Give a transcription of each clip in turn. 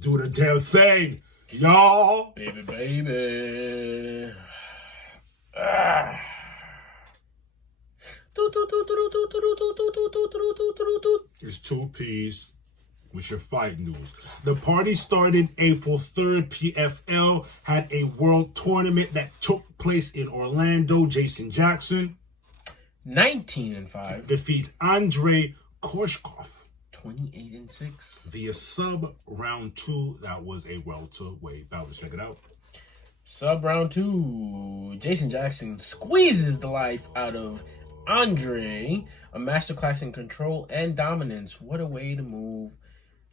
do the damn thing, y'all. Baby, baby. It's 2Ps with your fight news. The party started April 3rd. PFL had a world tournament that took place in Orlando. Jason Jackson 19-5 defeats Andrei Korshkov 28-6 via sub round 2. That was a welterweight bout. Let's check it out. Sub round 2. Jason Jackson squeezes the life out of Andre. A masterclass in control and dominance. What a way to move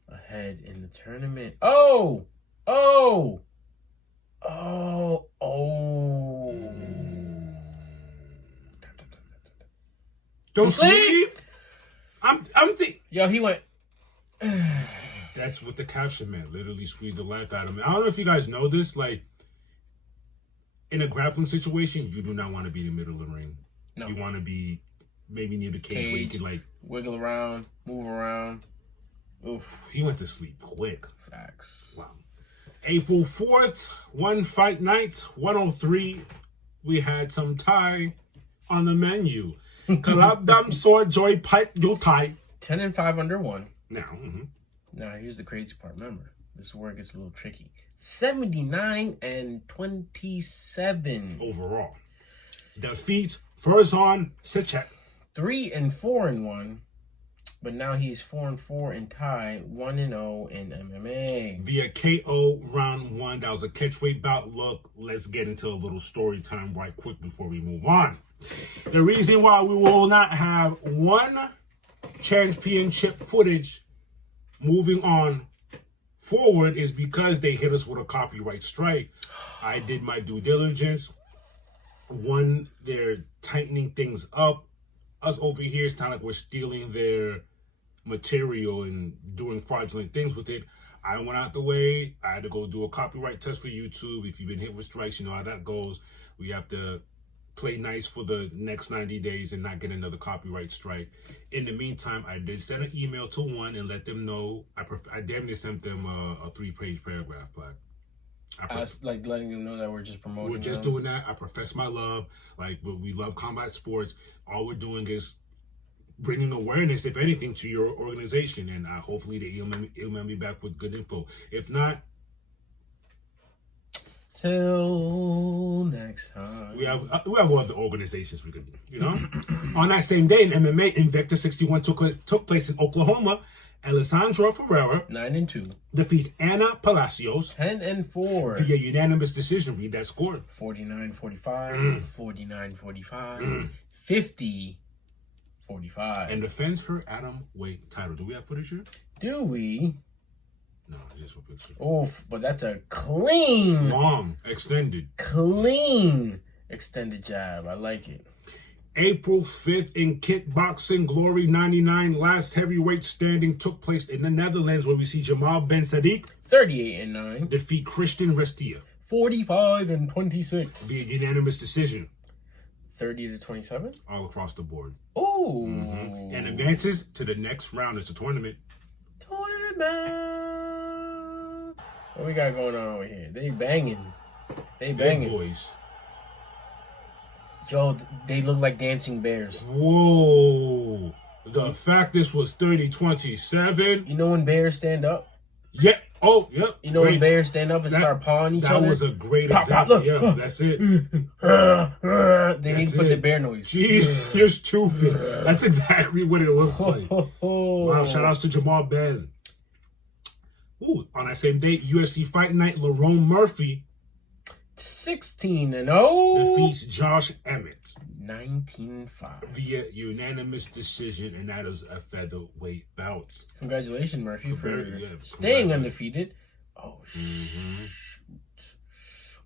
ahead in the tournament. Oh! Don't sleep. I'm thinking. Yo, he went. That's what the caption meant. Literally squeeze the life out of him. I don't know if you guys know this. Like, in a grappling situation, you do not want to be in the middle of the ring. No. You want to be maybe near the cage where you can, like, wiggle around, move around. Oof. He went to sleep quick. Facts. Wow. April 4th, one fight night, 103. We had some Thai on the menu. Kalabdam Soy Joy Pipe Yo Thai. 10-5 under 1. Now, Now, here's the crazy part. Remember, this is where it gets a little tricky. 79-27 overall. Defeats Ferzan Secek. 3-4-1. But now he's 4-4 in Thai, 1-0 in MMA. Via KO round 1. That was a catchweight bout. Look, let's get into a little story time right quick before we move on. The reason why we will not have one championship footage moving on forward is because they hit us with a copyright strike. I did my due diligence. One, they're tightening things up. Us over here, it's kind of like we're stealing their material and doing fraudulent things with it. I went out the way. I had to go do a copyright test for YouTube. If you've been hit with strikes, you know how that goes. We have to play nice for the next 90 days and not get another copyright strike. In the meantime, I did send an email to one and let them know. I damn near sent them a 3-page paragraph, but like letting them know that we're just promoting. We're just doing that. I profess my love. Like, we love combat sports. All we're doing is bringing awareness, if anything, to your organization, and hopefully they email me back with good info. If not, till next time. We have other organizations we could, On that same day in MMA, Invicta 61 took place in Oklahoma. Elisandra Ferreira 9-2 defeats Anna Palacios 10-4 via unanimous decision. Read that score: 49-45, 49-45, 50-45, and defends her atom weight title. Do we have footage here? Do we? No, just a picture. Oof, but that's a clean, long, extended jab. I like it. April 5th in Kickboxing, Glory 99, last heavyweight standing took place in the Netherlands, where we see Jamal Ben Saddik 38-9 defeat Christian Restia 45-26 via unanimous decision. 30-27 all across the board. Ooh. And advances to the next round. It's a tournament. What we got going on over here? They banging. Big boys. Yo, they look like dancing bears. Whoa. The fact this was 30-27. You know when bears stand up? Yeah. Oh, yeah. You know when bears stand up and start pawing each other? That was a great example. Yeah, that's it. They need to put the bear noise. Jeez, you're stupid. That's exactly what it looks like. Wow, shout outs to Jamal Ben. Ooh, on that same day, UFC Fight Night, Lerone Murphy 16-0 defeats Josh Emmett 19-5 via unanimous decision, and that is a featherweight bout. Congratulations, Murphy, for staying undefeated. Oh,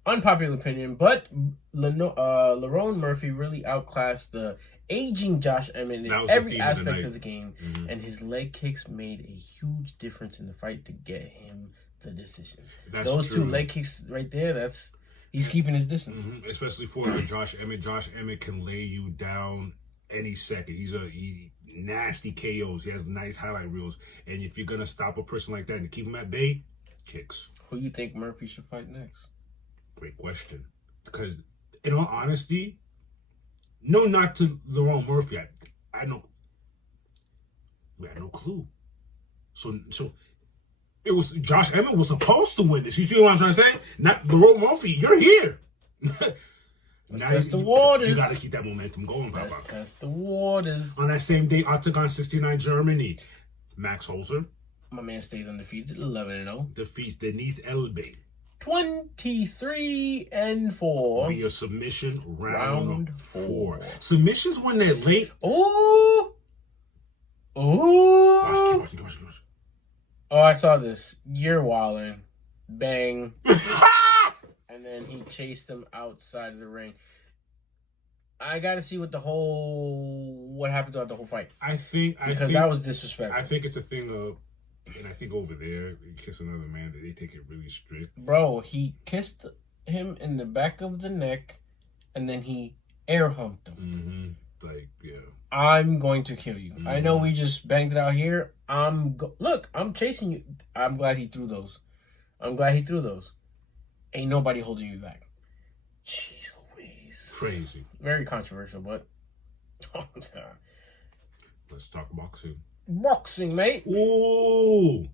unpopular opinion, but Lerone Murphy really outclassed the aging Josh Emmett in every aspect of the game, and his leg kicks made a huge difference in the fight to get him the decision. Those two leg kicks right there, he's keeping his distance. Especially for Josh Emmett. Josh Emmett can lay you down any second. He nasty KOs. He has nice highlight reels. And if you're going to stop a person like that and keep him at bay, Kicks. Who you think Murphy should fight next? Great question. Because, in all honesty, no, not to Lerone Murphy. I know. We had no clue. So it was Josh Emmett was supposed to win this. You see what I'm trying to say? Not Lerone Murphy. You're here. Let's test the waters. You got to keep that momentum going, Papa. Let's test the waters. On that same day, Octagon 69 Germany. Max Holzer. My man stays undefeated, 11-0. Defeats Denise Elbe. 23-4. Via submission round 4. Submissions when they're late. Ooh. Ooh. Watch it. Oh, I saw this. You're wildin'. Bang. And then he chased him outside of the ring. I gotta see what happened throughout the whole fight. I think that was disrespectful. I think it's a thing of, and I think over there, you kiss another man, they take it really strict. Bro, he kissed him in the back of the neck, and then he air humped him. Mm-hmm. Like, yeah. I'm going to kill you. Mm-hmm. I know we just banged it out here. Look, I'm chasing you. I'm glad he threw those. Ain't nobody holding you back. Jeez Louise. Crazy. Very controversial, but... Let's talk boxing. Boxing, mate. Ooh.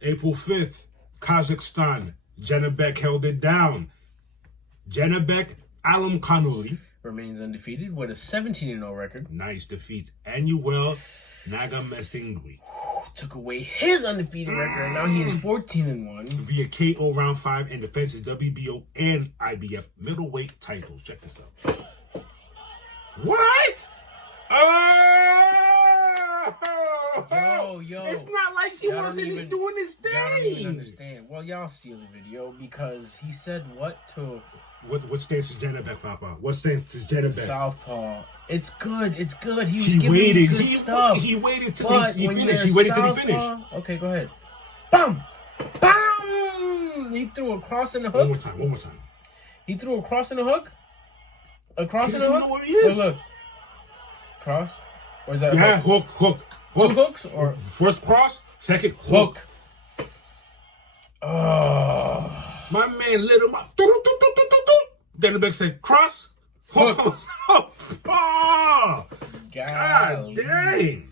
April 5th, Kazakhstan. Janibek held it down. Janibek Alimkhanuly remains undefeated with a 17-0 record. Nice. Defeats Anuel Nagamesingui. Took away his undefeated record, and now he is 14-1. Via KO round 5 and defends his WBO and IBF middleweight titles. Check this out. What? Yo. It's not like he wasn't doing his thing. Y'all don't even understand. Well, y'all steal the video because he said what to... What stance is Janibek, Papa? What stance is Janibek? Southpaw. It's good. He was giving me good stuff. He waited till he finished. Okay, go ahead. Bam! Bam! He threw a cross in the hook. One more time. He threw a cross in the hook? A cross in the hook? Know where he is. Look. Cross? Or is that hook? Hook. Two hooks? Or first cross, second hook. Oh. My man lit him up. Janibek said cross, hook. Oh, God dang.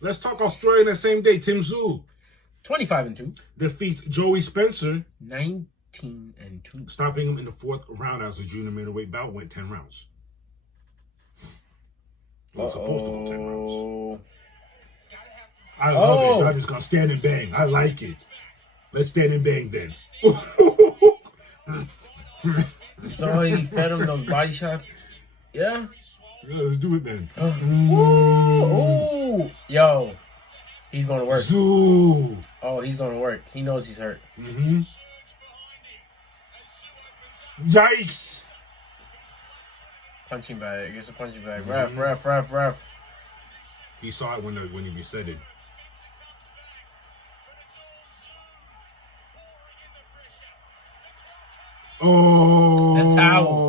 Let's talk Australia that same day. Tim Tszyu. 25-2. Defeats Joey Spencer. 19-2. Stopping him in the 4th round as the junior middleweight bout went 10 rounds. It was supposed to go 10 rounds. I love it. I'm just going to stand and bang. I like it. Let's stand and bang then. So he fed him those body shots? Yeah? Yeah, let's do it then. Ooh. Yo. He's going to work. Zoo. Oh, he's going to work. He knows he's hurt. Mm-hmm. Yikes. Punching bag. It's a punching bag. Ref. He saw it when he reset it. Oh. The towel.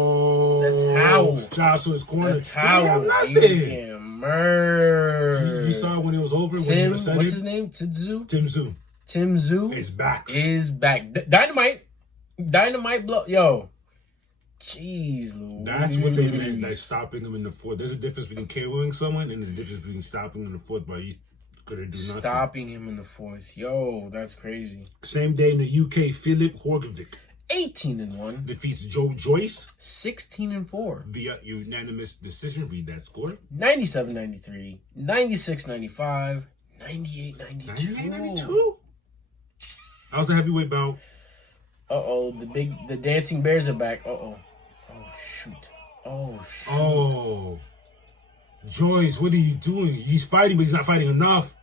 Josh to his corner. The towel. You get murdered. You saw it when it was over? Tim, when he reset what's his name? Tim Tszyu is back. Dynamite blow. Yo. Jeez, Louise. That's what they meant by stopping him in the 4th. There's a difference between KOing someone and the difference between stopping him in the 4th, but he couldn't do nothing. Stopping him in the 4th. Yo, that's crazy. Same day in the UK, Filip Horgovic. 18-1. Defeats Joe Joyce. 16-4. Via unanimous decision. Read that score. 97-93. 96-95. 98-92. 98-92? How's the heavyweight bout? Uh-oh. The dancing bears are back. Uh-oh. Oh, shoot. Oh. Joyce, what are you doing? He's fighting, but he's not fighting enough.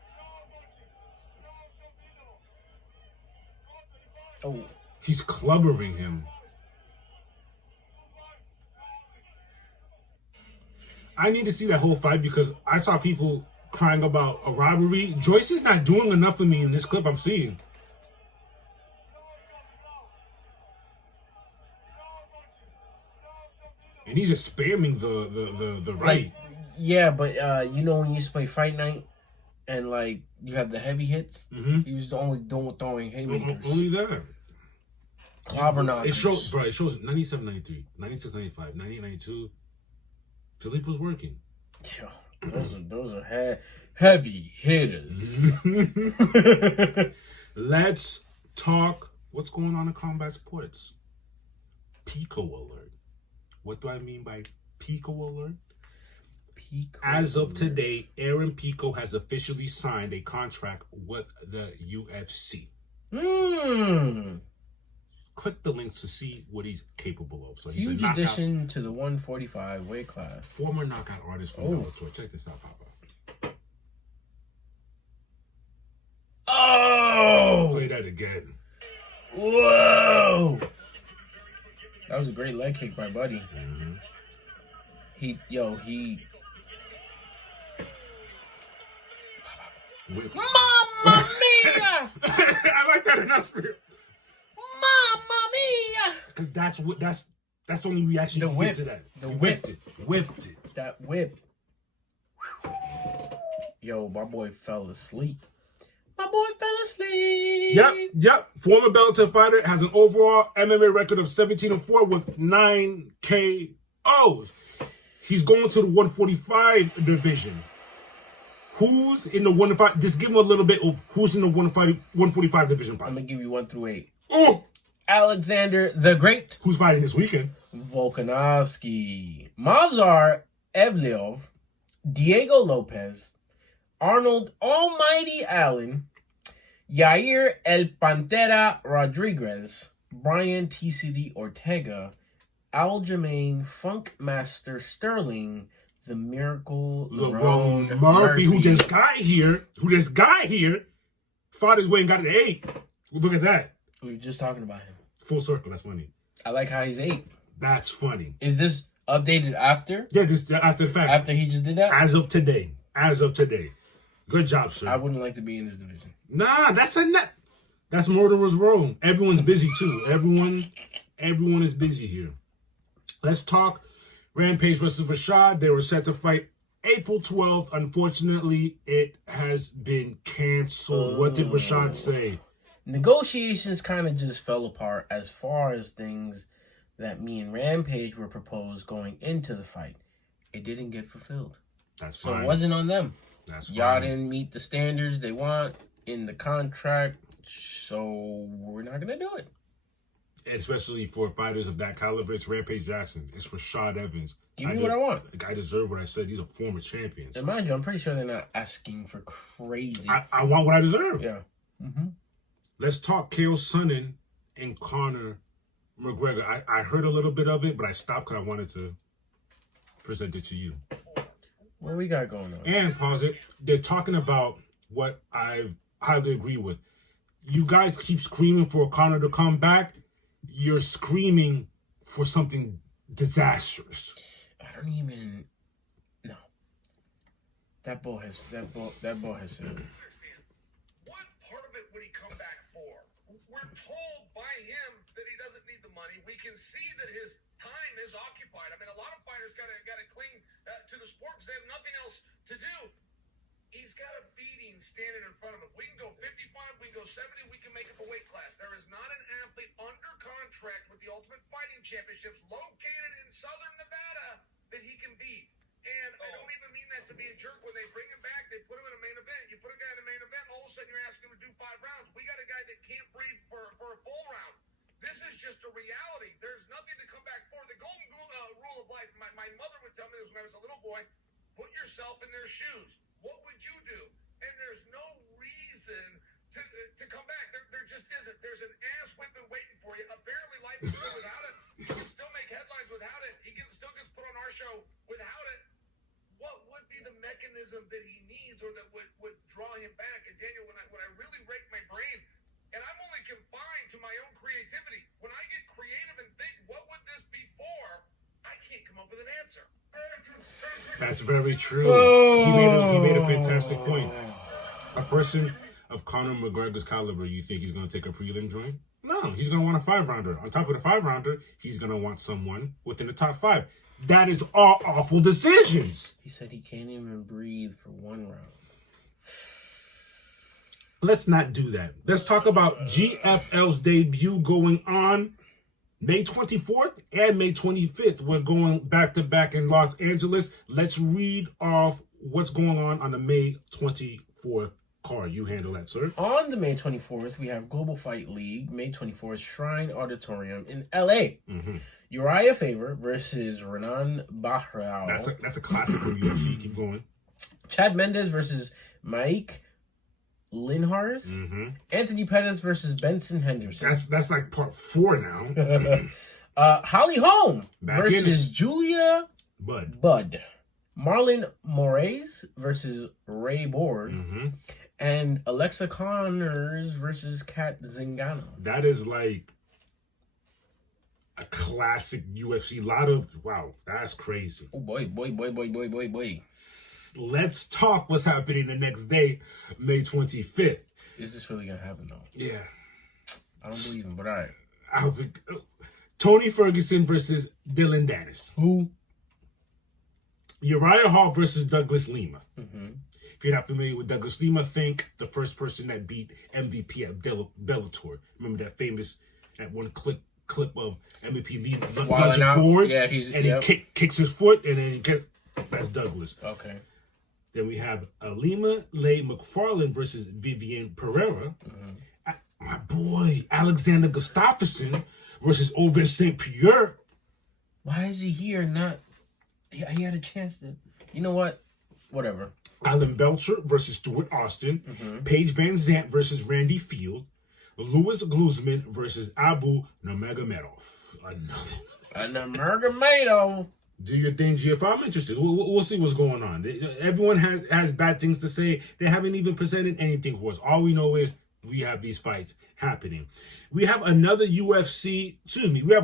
Oh. He's clubbering him. I need to see that whole fight because I saw people crying about a robbery. Joyce is not doing enough for me in this clip I'm seeing. And he's just spamming the right. Yeah, but you know when you used to play Fight Night And, like, you have the heavy hits. Mm-hmm. He was only throwing haymakers. Only that. Clobber knockers. It shows 97, 93, 96, 95, 98, 92. Philippe was working. Yo, those are heavy hitters. Let's talk what's going on in combat sports. Pico alert. What do I mean by Pico alert? As of today, Aaron Pico has officially signed a contract with the UFC. Click the links to see what he's capable of. So he's huge addition to the 145 weight class. Former knockout artist from Bellator. Check this out, Papa. Oh! Play that again. Whoa! That was a great leg kick by Buddy. Mm-hmm. He. Mamma mia! I like that announcement. Mamma mia! Because that's the only reaction you get to that. The whip. Whipped it. That whip. Yo, my boy fell asleep. Yep. Former Bellator fighter has an overall MMA record of 17-4 with 9 KOs. He's going to the 145 division. Who's in the 145? Just give him a little bit of who's in the 145 division. I'm going to give you 1 through 8. Oh! Alexander the Great. Who's fighting this weekend? Volkanovski. Movsar Evliov. Diego Lopez. Arnold Almighty Allen. Yair El Pantera Rodriguez. Brian TCD Ortega. Aljamain Funkmaster Sterling. The Miracle Lerone Murphy, who just got here, fought his way and got an 8. Well, look at that. We were just talking about him. Full circle. That's funny. I like how he's 8. That's funny. Is this updated after? Yeah, just after the fact. After he just did that? As of today. Good job, sir. I wouldn't like to be in this division. Nah, that's Murderer's Row. Everyone's busy too. Everyone is busy here. Let's talk Rampage versus Rashad. They were set to fight April 12th. Unfortunately, it has been canceled. What did Rashad say? Negotiations kind of just fell apart as far as things that me and Rampage were proposed going into the fight. It didn't get fulfilled. That's fine. So it wasn't on them. That's fine. Y'all didn't meet the standards they want in the contract, so we're not going to do it. Especially for fighters of that caliber, it's Rampage Jackson. It's Rashad Evans. Give me what I want. I deserve what I said. These are former champions. And mind you, I'm pretty sure they're not asking for crazy. I want what I deserve. Yeah. Mm-hmm. Let's talk Chael Sonnen and Conor McGregor. I heard a little bit of it, but I stopped because I wanted to present it to you. What we got going on? And pause it. They're talking about what I highly agree with. You guys keep screaming for Conor to come back. You're screaming for something disastrous. I don't even. No. That boy has said. What part of it would he come back for? We're told by him that he doesn't need the money. We can see that his time is occupied. I mean, a lot of fighters got to cling to the sport because they have nothing else to do. He's got a beating standing in front of him. We can go 55, we can go 70, we can make up a weight class. There is not an athlete under contract with the Ultimate Fighting Championships located in Southern Nevada that he can beat. And I don't even mean that to be a jerk. When they bring him back, they put him in a main event. You put a guy in a main event, all of a sudden you're asking him to do 5 rounds. We got a guy that can't breathe for a full round. This is just a reality. There's nothing to come back for. The golden rule of life, my mother would tell me this when I was a little boy, put yourself in their shoes. What would you do? And there's no reason to come back. There just isn't. There's an ass whipping waiting for you. Apparently life is good without it. He can still make headlines without it. He still gets put on our show without it. What would be the mechanism that he needs or that would draw him back? And Daniel, when I really rake my brain, and I'm only confined to my own creativity, when I get creative and think, what would this be for? I can't come up with an answer. That's very true. He made a fantastic point. A person of Conor McGregor's caliber, you think he's going to take a prelim joint? No, he's going to want a 5-rounder. On top of the 5-rounder, he's going to want someone within the top 5. That is all awful decisions. He said he can't even breathe for 1 round. let's not do that. Let's talk about GFL's debut going on May 24th and May 25th. We're going back-to-back in Los Angeles. Let's read off what's going on the May 24th card. You handle that, sir. On the May 24th, we have Global Fight League, May 24th, Shrine Auditorium in L.A. Uriah Faber versus Renan Barão. That's a classic from UFC. Keep going. Chad Mendes versus Mike Linhars. Anthony Pettis versus Benson Henderson. That's like part 4 now. Holly Holm Back versus Julia Budd. Marlon Moraes versus Ray Board. And Alexa Connors versus Kat Zingano. That is like a classic UFC. Wow, that's crazy. Oh boy. Let's talk what's happening the next day, May 25th. Is this really gonna happen though? Yeah. I don't believe him, but all right. Tony Ferguson versus Dylan Dennis. Who? Uriah Hall versus Douglas Lima. If you're not familiar with Douglas Lima, think the first person that beat MVP at Bellator. Remember that famous, that one clip of MVP lunging forward? Yeah, he kicks his foot, and then that's Douglas. Okay. Then we have Alima Leigh McFarland versus Vivian Pereira. My boy, Alexander Gustafsson versus Ovince St. Pierre. Why is he here and not... He had a chance to... You know what? Whatever. Alan Belcher versus Stuart Austin. Paige Van Zandt versus Randy Field. Louis Glusman versus Abu Nurmagomedov. Nurmagomedov. Do your thing, GF. I'm interested. We'll see what's going on. Everyone has bad things to say. They haven't even presented anything for us. All we know is we have these fights happening. We have another we have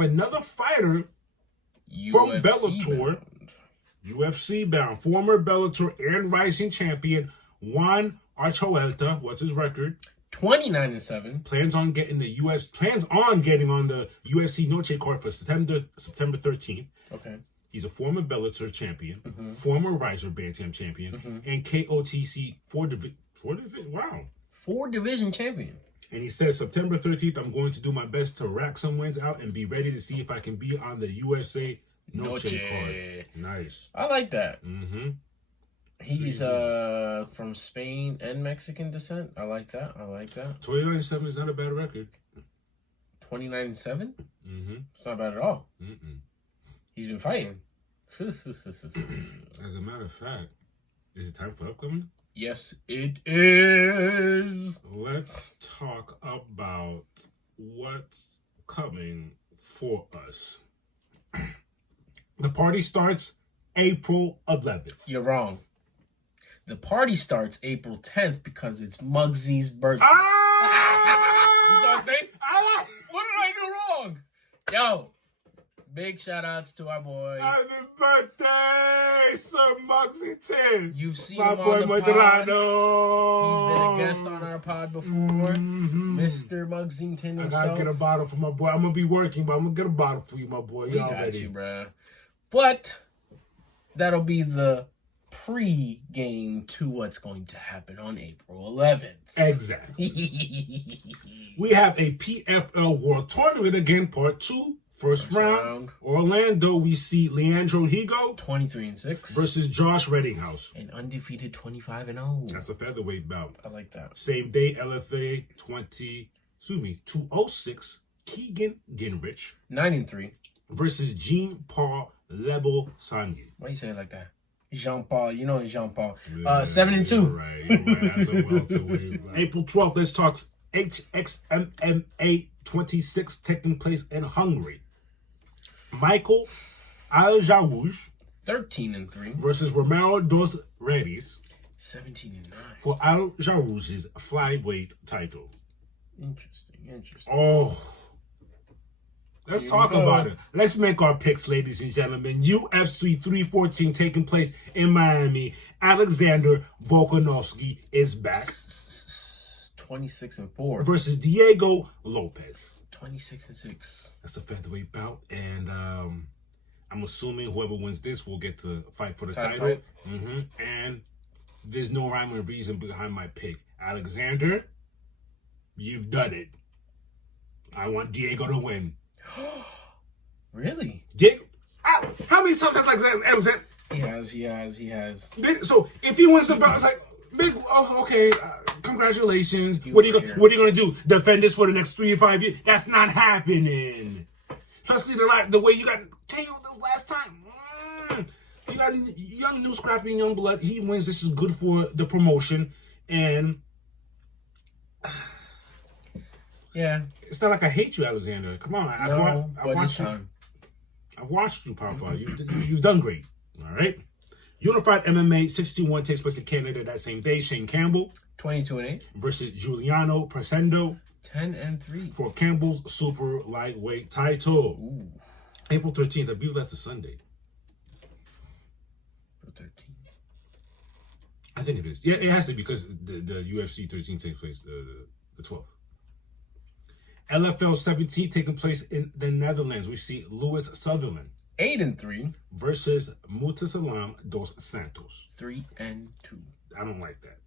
another fighter from Bellator. UFC bound. Former Bellator and Rising champion Juan Archuleta. What's his record? 29-7. Plans on getting on the UFC Noche card for September 13th. Okay. He's a former Bellator champion, former Riser Bantam champion, and KOTC 4 division champion. And he says September 13th, I'm going to do my best to rack some wins out and be ready to see if I can be on the USA Noche card. Nice. I like that. He's from Spain and Mexican descent. I like that. 29-7 is not a bad record. 29-7? It's not bad at all. He's been fighting. As a matter of fact, is it time for upcoming? Yes, it is. Let's talk about what's coming for us. The party starts April 11th. You're wrong. The party starts April 10th because it's Muggsy's birthday. You saw his face? What did I do wrong? Yo, big shout outs to our boy. Happy birthday, Sir Muggsy 10. You've seen my him boy on the pod. Madrano. He's been a guest on our pod before. Mr. Mugsington himself. I gotta get a bottle for my boy. I'm gonna be working, but I'm gonna get a bottle for you, my boy. We got you, bruh. But that'll be the pre-game to what's going to happen on April 11th. Exactly. We have a PFL World Tournament again, part 2. First round. Orlando, we see Leandro Higo 23-6 versus Josh Reddinghouse. An undefeated 25-0. That's a featherweight bout. I like that. Same day, LFA 206 Keegan Ginrich 9-3 versus Jean-Paul Lebel Sanye. Why you say it like that? Jean-Paul, you know it's Jean-Paul. 7-2. You're right. That's a welterweight. April 12th, let's talk HXMMA 26 taking place in Hungary. Michael Al-Jarouj 13-3 versus Romero dos Reis 17-9 for Al-Jarouj's flyweight title. Interesting. Oh, let's talk about it. Let's make our picks, ladies and gentlemen. UFC 314 taking place in Miami. Alexander Volkanovski is back. 26-4 versus Diego Lopez. 26-6. That's a featherweight bout, and I'm assuming whoever wins this will get to fight for the title. And there's no rhyme or reason behind my pick. Alexander You've done it. I want Diego to win. Really? Diego? How many times has M said? He has. So if he wins the belt, it's like, big. Oh, okay. Congratulations. What are you gonna do? Defend this for the next 3 to 5 years? That's not happening. Especially the way you got KO this last time. You got young, new, scrappy, young blood. He wins. This is good for the promotion, and yeah, it's not like I hate you, Alexander. Come on, I've watched you, Papa. You've done great. All right. Unified MMA 61 takes place in Canada that same day. Shane Campbell 22-8 versus Giuliano Presendo 10-3 for Campbell's super lightweight title. Ooh. April 13th. I believe that's a Sunday. April 13th. I think it is. Yeah, it has to because the UFC 13 takes place the 12th. LFL 17 taking place in the Netherlands. We see Lewis Sutherland 8-3 versus Mutasalam dos Santos 3-2. I don't like that.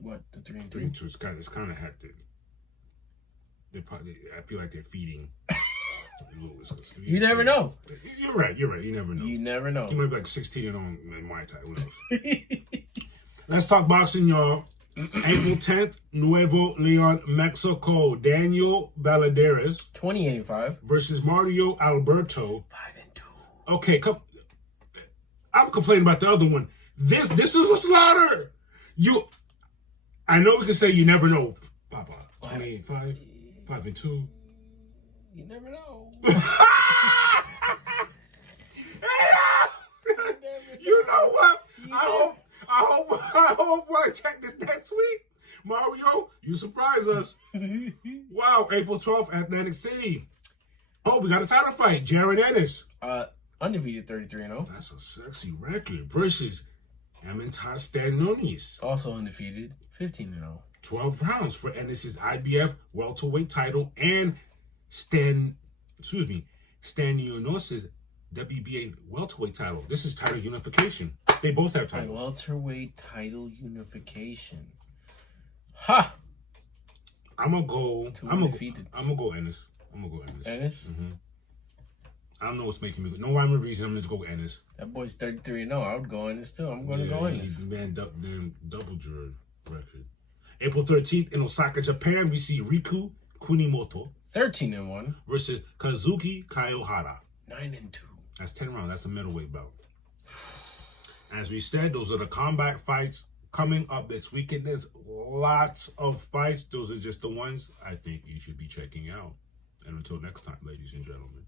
What, the 3-2? 3-2. It's kind of hectic. I feel like they're feeding Lewis. You never know. You're right. You never know. You never know. He might be like 16 and on in Muay Thai. Who knows? Let's talk boxing, y'all. April 10th, Nuevo Leon, Mexico. Daniel Valadares 28-5 versus Mario Alberto 5-2. Okay, I'm complaining about the other one. This is a slaughter. I know we can say you never know, Papa. 28-5, 5-2. You never know. You know what? I hope I check this next week. Mario, you surprise us. Wow, April 12th, Atlantic City. Oh, we got a title fight. Jared Ennis. Undefeated 33-0. That's a sexy record. Versus Amintas Stanonis. Also undefeated 15-0. 12 rounds for Ennis's IBF welterweight title and Stanionis' WBA welterweight title. This is title unification. They both have titles. Welterweight title unification. Ha! I'm gonna go Ennis. I'm gonna go Ennis. Ennis? Mm-hmm. I don't know what's making me go. No rhyme or reason. I'm just go Ennis. That boy's 33-0. I would go Ennis too. I'm going to go Ennis. Man, double your record. April 13th in Osaka, Japan, we see Riku Kunimoto 13-1 versus Kazuki Kaiohara 9-2. That's 10 rounds. That's a middleweight bout. As we said, those are the combat fights coming up this weekend. There's lots of fights. Those are just the ones I think you should be checking out. And until next time, ladies and gentlemen.